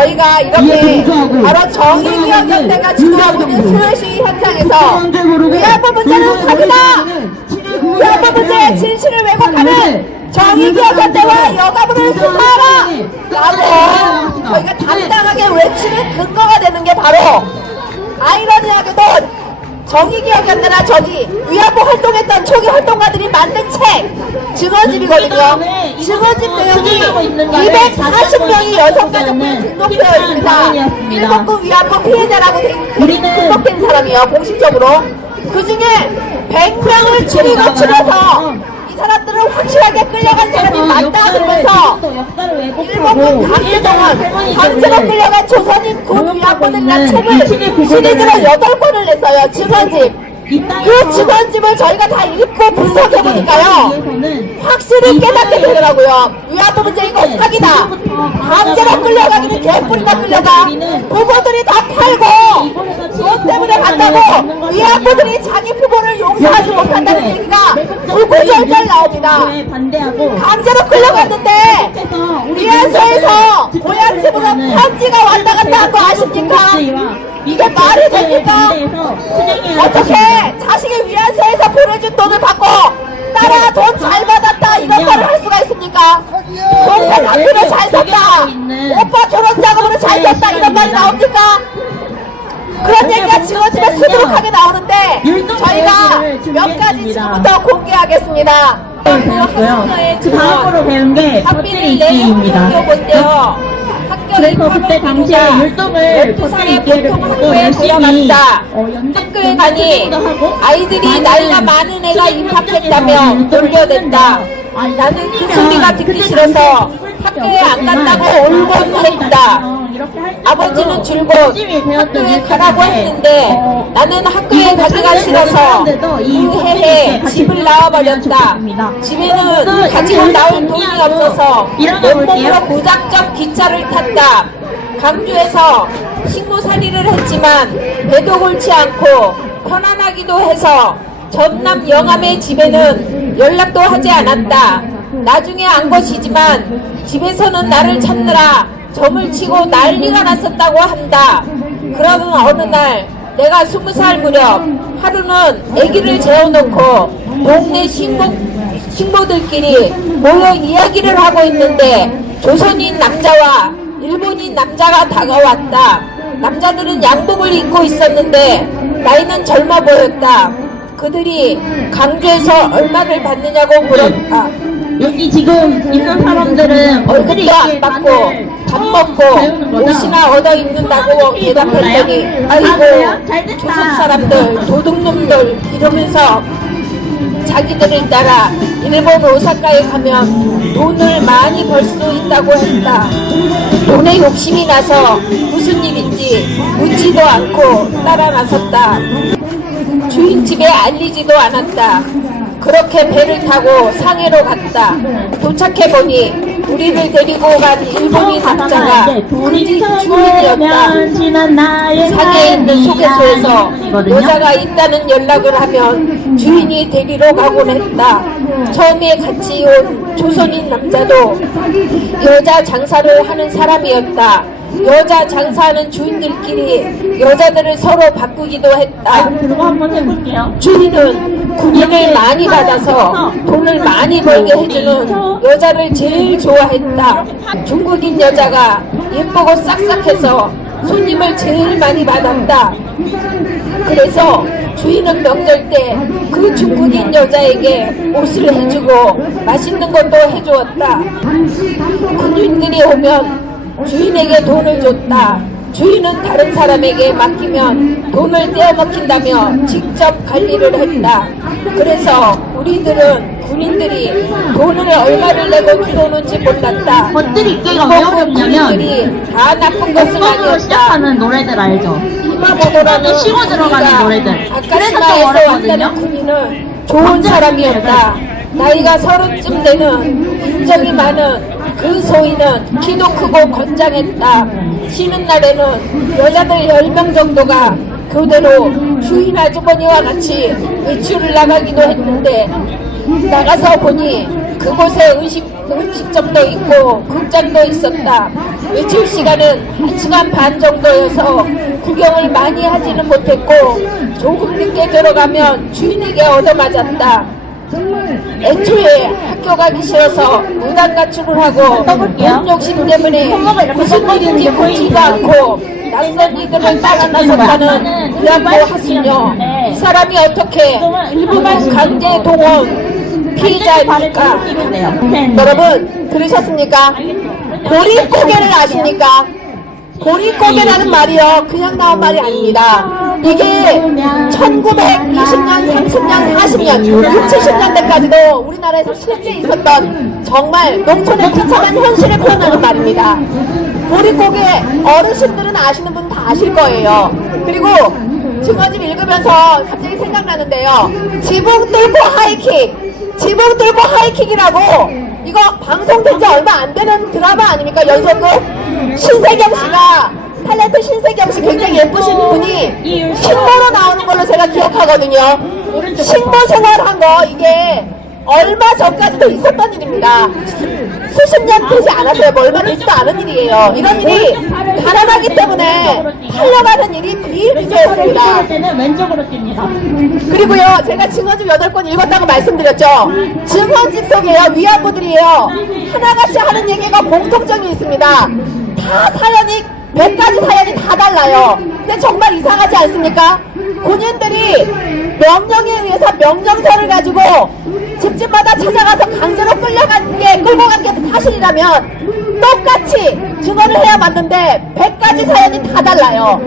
저희가 이렇게 바로 정의기억연대가 주도하고 있는 수요시 현장에서 위안부 문제는 사기다! 위안부 문제의 진실을 왜곡하는 정의기억연대와 여가부를 수사하라! 라고 저희가 당당하게 외치는 근거가 되는 게 바로 아이러니하게도 정의기억연대나 저기 위안부 활동했던 초기 활동가들이 만든 책 증언집이거든요. 증언집 내용이 240명이 여성가족부에 등록되어 있습니다. 일본군 위안부 피해자라고 등록된 사람이에요. 공식적으로. 그 중에 100명을 추리고 추려서 이 사람들은 확실하게 끌려간 사람이 맞다 그러면서 일본군 강제동원, 강제로 끌려간 조선인 군 위안부들이라는 책을 시리즈로 8권을 냈어요. 증언집. 그 증언집을 저희가 다 읽고 분석해보니까요, 확실히 깨닫게 되더라고요. 위안부 문제 이거 사기다. 강제로 끌려가기는 개뿔이다 끌려가. 부모들이 다 팔고 돈 때문에 간다고 위안부들이 자기 부모를 용서하지 못한다는 얘기가 구구절절 나옵니다. 강제로 끌려갔는데 위안소에서 고향집으로 편지가 왔다 갔다 한 거 아십니까? 이게 말이 됩니까? 어떻게 자식이 위안소에서 보내준 돈을 받고 딸아 돈 잘 받았다 이런 말을 할 수가 있습니까? 동생 남편을 잘 썼다, 오빠 결혼 자금으로 잘 썼다 이런 말이 나옵니까? 그런 얘기가 증언집에 수두룩하게 나오는데 저희가 몇 가지 지금부터 공개하겠습니다. 그 다음으로 배운 게 덧질 읽기입니다. 그래서 그때 당시에 율동을 덧질 읽기를 보고 열심히 학교에 가니 아이들이 나이가 많은 애가 입학했다며 놀려댔다. 나는 그 소리가 듣기 싫어서 학교에 안 간다고 울곤 했다. 아버지는 줄곧 학교에 가라고 했는데 나는 학교에 가기가 싫어서 그 해에 집을 나와버렸다. 집에는 가지고 나올 돈이 없어서 맨몸으로 무작정 기차를 탔다. 강주에서 식모살이를 했지만 배도 골치 않고 편안하기도 해서 전남 영암의 집에는 연락도 하지 않았다. 나중에 안 것이지만 집에서는 나를 찾느라 점을 치고 난리가 났었다고 한다. 그러던 어느 날 내가 20살 무렵 하루는 아기를 재워놓고 동네 식모들끼리 모여 이야기를 하고 있는데 조선인 남자와 일본인 남자가 다가왔다. 남자들은 양복을 입고 있었는데 나이는 젊어 보였다. 그들이 강주에서 얼마를 받느냐고 물었다. 여기 지금 있는 사람들은 얼굴도 안 받고 밥 먹고 옷이나 얻어 입는다고 대답했더니 아이고 조선 사람들 도둑놈들 이러면서 자기들을 따라 일본 오사카에 가면 돈을 많이 벌 수 있다고 했다. 돈에 욕심이 나서 무슨 일인지 묻지도 않고 따라 나섰다. 주인 집에 알리지도 않았다. 그렇게 배를 타고 상해로 갔다. 도착해보니 우리를 데리고 간 일본인 남자가 그 집 주인이었다. 상해에 있는 소개소에서 여자가 있다는 연락을 하면 주인이 데리러 가곤 했다. 처음에 같이 온 조선인 남자도 여자 장사를 하는 사람이었다. 여자 장사하는 주인들끼리 여자들을 서로 바꾸기도 했다. 주인은 군인을 많이 받아서 돈을 많이 벌게 해주는 여자를 제일 좋아했다. 중국인 여자가 예쁘고 싹싹해서 손님을 제일 많이 받았다. 그래서 주인은 명절 때 그 중국인 여자에게 옷을 해주고 맛있는 것도 해주었다. 군인들이 오면 주인에게 돈을 줬다. 주인은 다른 사람에게 맡기면 돈을 떼어먹힌다며 직접 관리를 했다. 그래서 우리들은 군인들이 돈을 얼마를 내고 들어오는지 몰랐다. 덧들이기가 왜 어렵냐면 군인들이 다 나쁜 것은 중국으로 시작하는 노래들 알죠? 이마모도라는 쉬고 들어가는 노래들. 아카시마에서 왔다는 군인은 좋은 사람이었다. 나이가 30쯤 되는 인정이 많은 그 소인은 키도 크고 건장했다. 쉬는 날에는 여자들 10명 정도가 교대로 주인 아주머니와 같이 외출을 나가기도 했는데 나가서 보니 그곳에 음식점도 있고 극장도 있었다. 외출 시간은 1시간 반 정도여서 구경을 많이 하지는 못했고 조금 늦게 들어가면 주인에게 얻어맞았다. 애초에 학교 가기 싫어서 무단 가출을 하고 돈 욕심 때문에 무슨 일인지 묻지도 않고 낯선 이들을 따라 나섰다는 위안부 하순녀. 이 사람이 어떻게 일부만 강제 동원 피의자입니까? 여러분 들으셨습니까? 고리고개를 아십니까? 고리고개라는 말이요 그냥 나온 말이 아닙니다. 이게 1920년, 30년, 40년, 60, 70년대까지도 우리나라에서 실제 있었던 정말 농촌의 비참한 현실을 표현하는 말입니다. 고리고개 어르신들은 아시는 분 다 아실 거예요. 그리고 증언집 읽으면서 갑자기 생각나는데요. 지붕 뚫고 하이킥, 지붕 뚫고 하이킥이라고 이거 방송된 지 얼마 안 되는 드라마 아닙니까? 연속극? 신세경 씨가 탤런트 신세경 씨 굉장히 예쁘신 분이 신모로 나오는 걸로 제가 기억하거든요. 신모 생활한 거 이게 얼마 전까지도 있었던 일입니다. 수십 년 되지 않았어요. 뭐 얼마 되지도 않은 일이에요. 이런 일이 가난하기 때문에 팔려가는 일이 비일비재했습니다. 그리고요 제가 증언집 8권 읽었다고 말씀드렸죠. 증언집 속에요 위안부들이에요 하나같이 하는 얘기가 공통점이 있습니다. 다 사연이 100가지 사연이 다 달라요. 근데 정말 이상하지 않습니까? 군인들이 명령에 의해서 명령서를 가지고 집집마다 찾아가서 강제로 끌고 간 게 사실이라면 똑같이 증언을 해야 맞는데 100가지 사연이 다 달라요.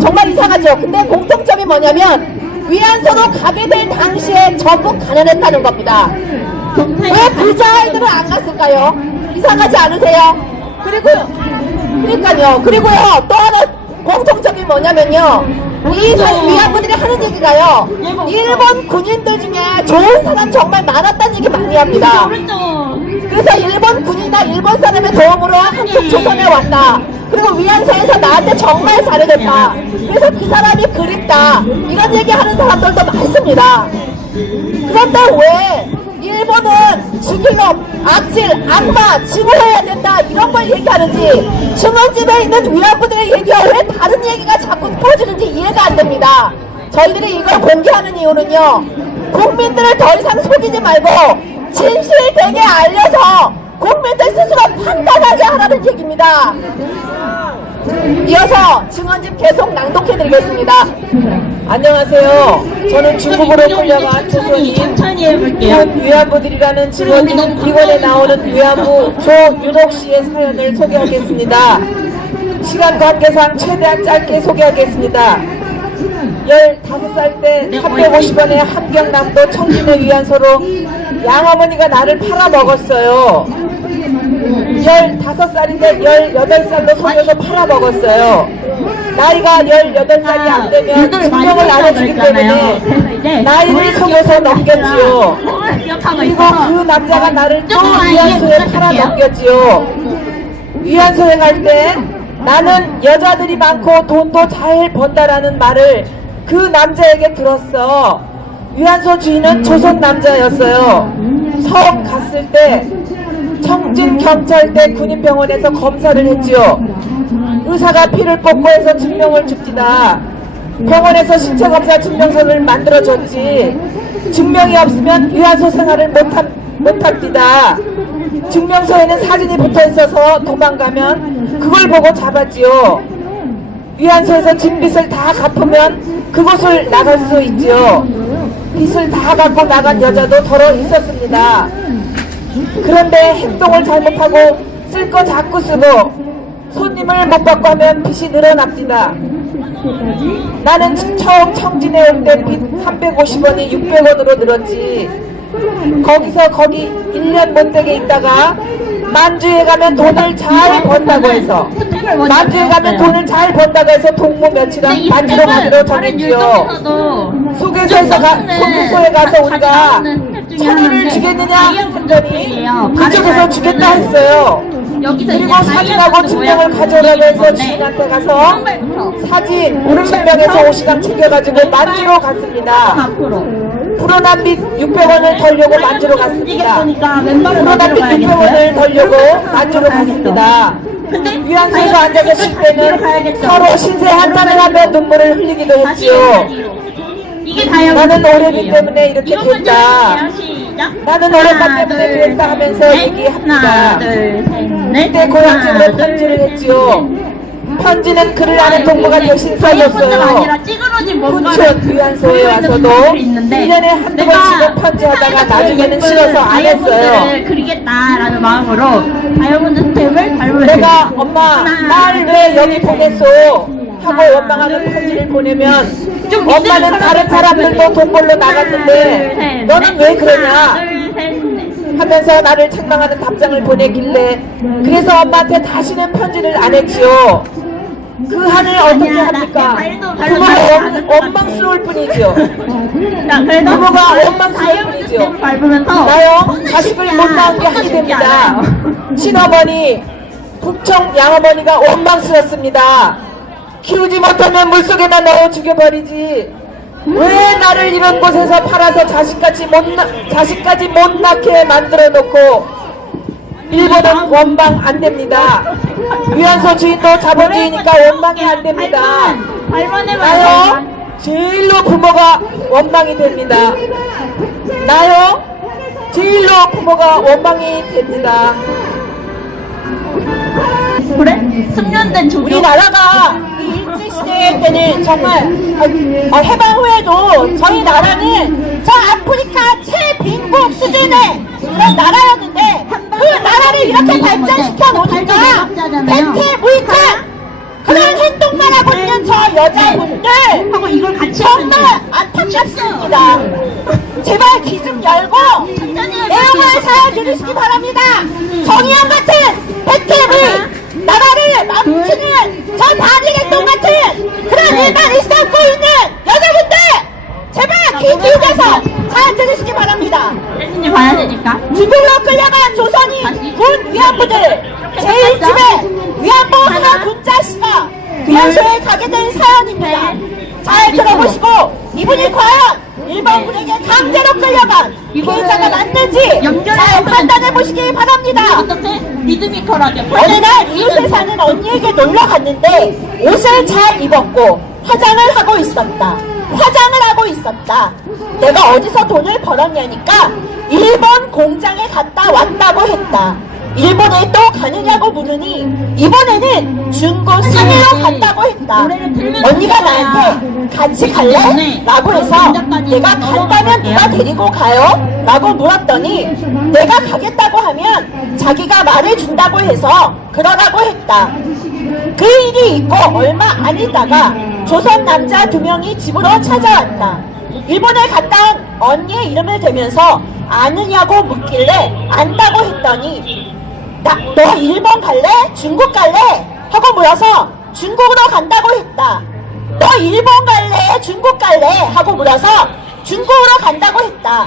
정말 이상하죠. 근데 공통점이 뭐냐면 위안소로 가게 될 당시에 전부 가난했다는 겁니다. 왜 부자아이들은 안 갔을까요? 이상하지 않으세요? 그리고요 또 하나 공통점이 뭐냐면요 이 위안부들이 하는 얘기가요 일본 군인들 중에 좋은 사람 정말 많았다는 얘기 많이 합니다. 그래서 일본 군이나 일본 사람의 도움으로 한국 조선에 왔다. 그리고 위안소에서 나한테 정말 잘해줬다. 그래서 그 사람이 그립다. 이런 얘기 하는 사람들도 많습니다. 그런데 왜 일본은 죽일 놈, 악질, 악마, 증오해야 된다 이런 걸 얘기하는지 증언집에 있는 위안부들의 얘기와 왜 다른 얘기가 자꾸 퍼지는지 이해가 안 됩니다. 저희들이 이걸 공개하는 이유는요 국민들을 더 이상 속이지 말고 진실되게 알려서 국민들 스스로 판단하게 하라는 얘기입니다. 이어서 증언집 계속 낭독해드리겠습니다. 안녕하세요. 저는 중국으로 끌려간 조선인 군 위안부들이라는 증언집 2권에 나오는 위안부 조윤옥 씨의 사연을 소개하겠습니다. 시간 관계상 최대한 짧게 소개하겠습니다. 15살 때 350원의 함경남도 청진의 위안소로 양어머니가 나를 팔아먹었어요. 15살인데 18살로 속여서 팔아먹었어요. 나이가 18살이 안 되면 증명을 안 해주기 때문에 나이를 속여서 넘겼지요. 그리고 그 남자가 나를 또 위안소에 팔아넘겼지요. 위안소에 갈 때 나는 여자들이 많고 돈도 잘 번다라는 말을 그 남자에게 들었어. 위안소 주인은 조선 남자였어요. 처음 갔을 때 청진 경찰대 군인병원에서 검사를 했지요. 의사가 피를 뽑고 해서 증명을 줍디다. 병원에서 신체검사 증명서를 만들어줬지. 증명이 없으면 위안소 생활을 못합디다. 증명서에는 사진이 붙어있어서 도망가면 그걸 보고 잡았지요. 위안소에서 진 빚을 다 갚으면 그곳을 나갈 수 있지요. 빚을 다 갚고 나간 여자도 더러 있었습니다. 그런데 행동을 잘못하고 쓸 거 자꾸 쓰고 손님을 못 받고 하면 빚이 늘어납니다. 나는 처음 청진에 올 때 빚 350원이 600원으로 늘었지. 거기서 거기 1년 못되게 있다가 만주에 가면 돈을 잘 번다고 해서 만주에 가면 돈을 잘 번다고 해서 동무 며칠간 만주로 가기로 정했지요. 소개소에 가서 우리가 차를 주겠느냐 했더니 그쪽에서 주겠다 했어요. 그리고 사진하고 증명을 가져오라고 해서 주인한테 가서 사진 증명해서 5시간 챙겨가지고 만주로 갔습니다. 불어난빛 600원을 덜려고 만주러 갔습니다. 불어난빛 600원을 덜려고 만주러 갔습니다. 위안소에서 앉아서 쉴 때는 서로 신세 한탄을 하며 눈물을 흘리기도 했지요. 나는 오래기 때문에 이렇게 됐다. 나는 오랜만 때문에 그랬다 하면서 얘기합니다. 그때 고향집으로 편지를 했지요. 편지는 글을 아는 동무가 대신 써줬어요. 부천 위안소에 와서도 1년에 한두 번씩은 편지하다가 나중에는 싫어서 안 했어요. 그리겠다라는 마음으로 다이아몬드 스텝을 밟으면 내가 엄마 날 왜 여기 보냈소 하고 원망하는 편지를 보내면 엄마는 다른 사람들도 돈 벌러 나갔는데 너는 왜 그러냐 하면서 나를 책망하는 답장을 보내길래 그래서 엄마한테 다시는 편지를 안 했지요. 그 한을 어떻게 합니까? 부모가 원망스러울 뿐이죠. 부모가 원망스러울 뿐이죠. 나요 자식을 못 낳은 게 한이 됩니다. 친어머니 북청 양어머니가 원망스럽습니다. 키우지 못하면 물속에나 넣어 죽여버리지. 왜 나를 이런 곳에서 팔아서 자식까지 못 낳게 만들어 놓고. 일본은 원망 안 됩니다. 위안소 주인도 자본주의니까 원망이 안 됩니다. 나요 제일로 부모가 원망이 됩니다. 나요 제일로 부모가 원망이 됩니다. 그래? 숙련된 조교. 우리나라가 이 일제시대 때는 정말 해방 후에도 저희 나라는 저 아프리카 최빈국 수준의 그런 나라였는데 그 나라를 이렇게 발전시켜 놓으니까 백태 무익한 그런 행동만 하고 있는 저 여자분들 하고 이걸 같이 정말 안타깝습니다. 제발 귀 좀 열고 내용을 잘 들으시기 바랍니다. 정의연 같은 백태무익 나라를 망치는 저 반일행동 같은 그런 일만 있었고 있는 여자분들 제발 귀 기울여서 잘 들으시기 바랍니다. 혜진이 봐야 되니까. 중국으로 끌려간 조선인 군 위안부들 제1집에 위안부 하나 군자씨가 위안소에 가게 된 사연입니다. 잘 들어보시고 이분이 과연 일본군에게 강제로 끌려간 피해자가 맞는지 잘 판단해 보시기 바랍니다. 어떻게 리드미컬하게 어느 날 이웃에 사는 언니에게 놀러 갔는데 옷을 잘 입었고 화장을 하고 있었다. 내가 어디서 돈을 벌었냐니까 일본 공장에 갔다 왔다고 했다. 일본에 또 가느냐고 물으니 이번에는 중고 시내로 갔다고 했다. 언니가 나한테 같이 갈래? 라고 해서 내가 간다면 누가 데리고 가요? 라고 물었더니 내가 가겠다고 하면 자기가 말해준다고 해서 그러라고 했다. 그 일이 있고 얼마 안 있다가 조선 남자 2명이 집으로 찾아왔다. 일본에 갔다 온 언니의 이름을 대면서 아느냐고 묻길래 안다고 했더니 너 일본 갈래? 중국 갈래? 하고 물어서 중국으로 간다고 했다. 너 일본 갈래? 중국 갈래? 하고 물어서 중국으로 간다고 했다.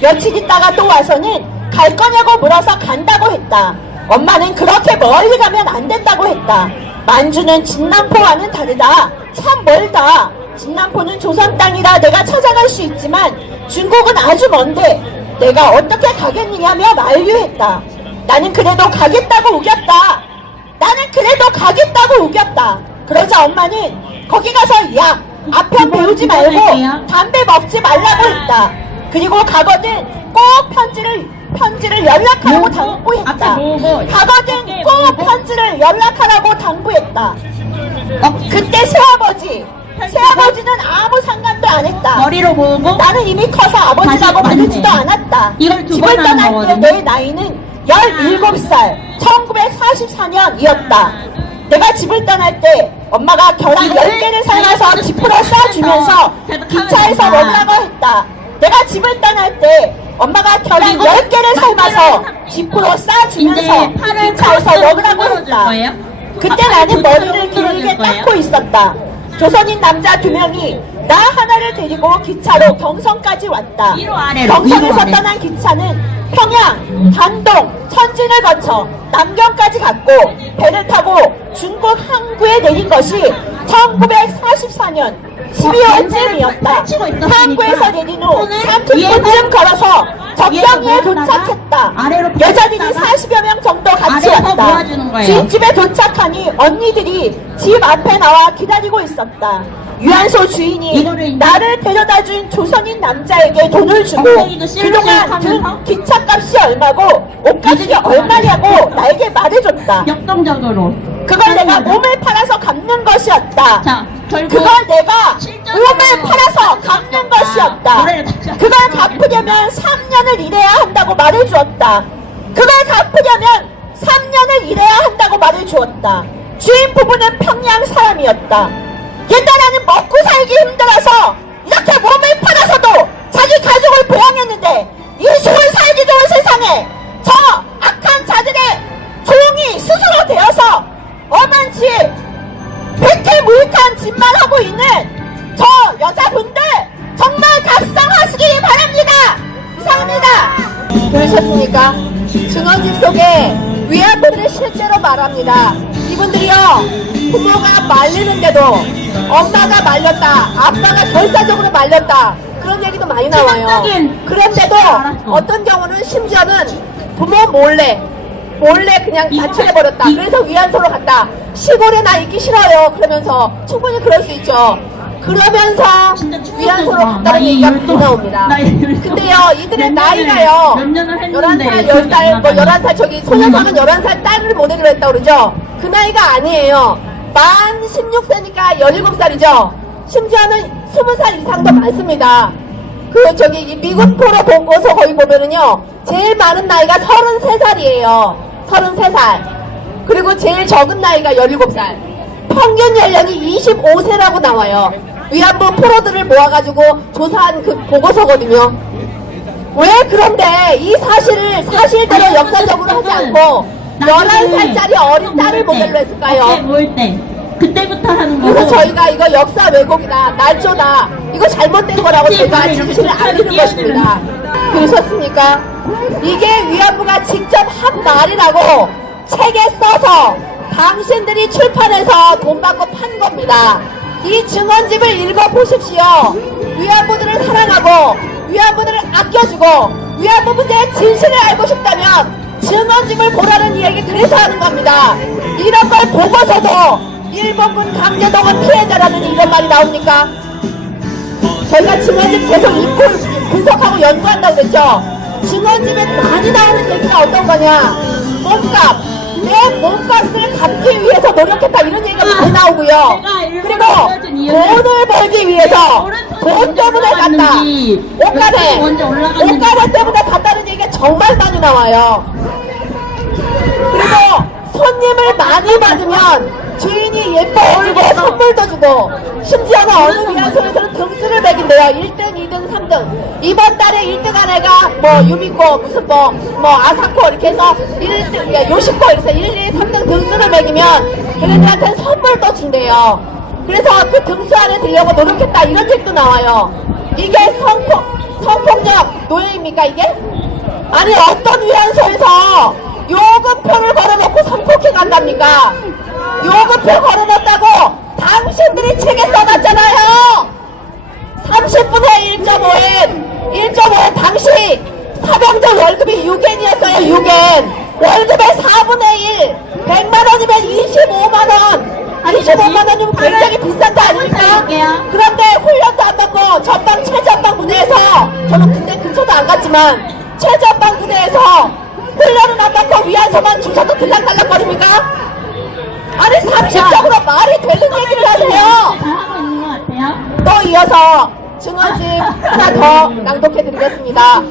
며칠 있다가 또 와서는 갈 거냐고 물어서 간다고 했다. 엄마는 그렇게 멀리 가면 안 된다고 했다. 만주는 진남포와는 다르다. 참 멀다. 진남포는 조선 땅이라 내가 찾아갈 수 있지만 중국은 아주 먼데 내가 어떻게 가겠느냐며 만류했다. 나는 그래도 가겠다고 우겼다. 그러자 엄마는 거기 가서 야 아편 배우지 말고 담배 먹지 말라고 했다. 그리고 가거든 꼭 편지를 연락하라고 당부했다. 가거든 꼭 편지를 연락하라고 당부했다. 그때 새아버지는 아무 상관도 안 했다. 머리로 모으고 나는 이미 커서 아버지라고 부르지도 않았다. 이걸 두 집을 번 하는 떠날 때 거거든요. 내 나이는 17살 1944년이었다. 내가 집을 떠날 때 엄마가 계란 10개를 삶아서 지프로 싸주면서 기차에서 먹으라고 했다. 내가 집을 떠날 때 엄마가 계란 10개를 삶아서 지프로 싸주면서 기차에서 먹으라고 했다. 그때 나는 머리를 길게 닦고 있었다. 조선인 남자 2명이 나 하나를 데리고 기차로 경성까지 왔다. 경성에서 떠난 기차는 평양, 단동, 천진을 거쳐 남경까지 갔고 배를 타고 중국 항구에 내린 것이 1944년 12월쯤이었다. 항구에서 내린 후 30분쯤 걸어서 적경리에 도착했다. 여자들이 40여 명 정도 같이 왔다. 주인집에 도착하니 언니들이 집 앞에 나와 기다리고 있었다. 유한소 주인이 나를 데려다준 조선인 남자에게 돈을 주고 그동안 든 기차값이 얼마고 옷값이 얼마냐고 나에게 말해줬다. 역동적으로 그걸 내가 몸을 팔아서 갚는 것이었다. 자, 그걸 내가 몸을 팔아서 갚는 것이었다. 그걸 갚으려면 3년을 일해야 한다고 말해주었다. 그걸 갚으려면 3년을 일해야 한다고 말해주었다. 주인 부부는 평양 사람이었다. 옛날에는 먹고 살기 힘들어서 이렇게 몸을 팔아서도 자기 가족을 보양했는데 이 살기 좋은 세상에 저 악한 자들의 종이 스스로 되어서 어만치 백해무익한 짓만 하고 있는 저 여자분들 정말 각성하시기 바랍니다. 이상입니다. 들으셨습니까? 증언집 속에 위안부들을 실제로 말합니다. 이분들이요, 부모가 말리는데도 엄마가 말렸다, 아빠가 결사적으로 말렸다, 그런 얘기도 많이 나와요. 그런데도 어떤 경우는 심지어는 부모 몰래 그냥 자출해버렸다. 그래서 위안소로 갔다. 시골에 나 있기 싫어요. 그러면서 충분히 그럴 수 있죠. 그러면서 위안소로 갔다는 얘기가 많이 나옵니다. 근데요, 이들의 나이가요, 11살, 10살, 뭐 11살, 저기 소녀서는 11살 딸을 모델로 했다고 그러죠. 그 나이가 아니에요. 만 16세니까 17살이죠. 심지어는 20살 이상도 많습니다. 이 미군 포로 보고서 거기 보면은요, 제일 많은 나이가 33살이에요. 33살. 그리고 제일 적은 나이가 17살. 평균 연령이 25세라고 나와요. 위안부 포로들을 모아가지고 조사한 그 보고서거든요. 왜 그런데 이 사실대로 역사적으로 하지 않고 11살짜리 어린 딸을 모델로 했을까요? 모일 때 그때부터 하는 거고. 그래서 저희가 이거 역사 왜곡이다, 날조다, 이거 잘못된 거라고 제가 진실을 알리는 것입니다. 들으셨습니까? 이게 위안부가 직접 한 말이라고 책에 써서 당신들이 출판해서 돈 받고 판 겁니다. 이 증언집을 읽어보십시오. 위안부들을 사랑하고 위안부들을 아껴주고 위안부 문제의 진실을 알고 싶다면 증언집을 보라는 이야기 그래서 하는 겁니다. 이런 걸 보고서도 일본군 강제동원 피해자라는 이런 말이 나옵니까? 저희가 증언집 계속 읽고 분석하고 연구한다고 그랬죠. 증언집에 많이 나오는 얘기가 어떤 거냐, 몸값, 내 몸값을 갚기 위해서 노력했다, 이런 얘기가 많이 나오고요. 그리고 돈을 벌기 위해서 돈 때문에 갔다, 옷가래 때문에 갔다는 얘기가 정말 많이 나와요. 그리고 손님을 많이 받으면 주인이 예뻐해주고 선물도 주고, 심지어는 어느 위안소에서는 등수를 매긴대요. 1등, 2등, 3등. 이번 달에 1등한 애가 뭐 유미코, 무슨 뭐 아사코 이렇게 해서 1등, 요시코 이렇게 해서 1, 2, 3등 등수를 매기면 걔네들한테는 선물도 준대요. 그래서 그 등수 안에 들려고 노력했다, 이런 책도 나와요. 이게 성폭력 노예입니까 이게? 아니, 어떤 위안소에서 요금표를 걸어놓고 성폭행 간답니까? 요금표 걸어놨다고 당신들이 책에 써놨잖아요. 30분의 1.5엔 당시 사병들 월급이 6엔이었어요. 6엔. 월급의 4분의 1 100만원이면 25만원. 25만원이면 굉장히 비싼 거 아닙니까? 그런데 훈련도 안 받고 전방 최전방 부대에서, 저는 그때 근처도 안 갔지만 최전방 부대에서 훈련은 안 받고 위안소만 주셔도 들락달락거립니까? 아니, 상식적으로 말이 되는 얘기를 하세요. 또 이어서 증언집 하나 더 낭독해드리겠습니다.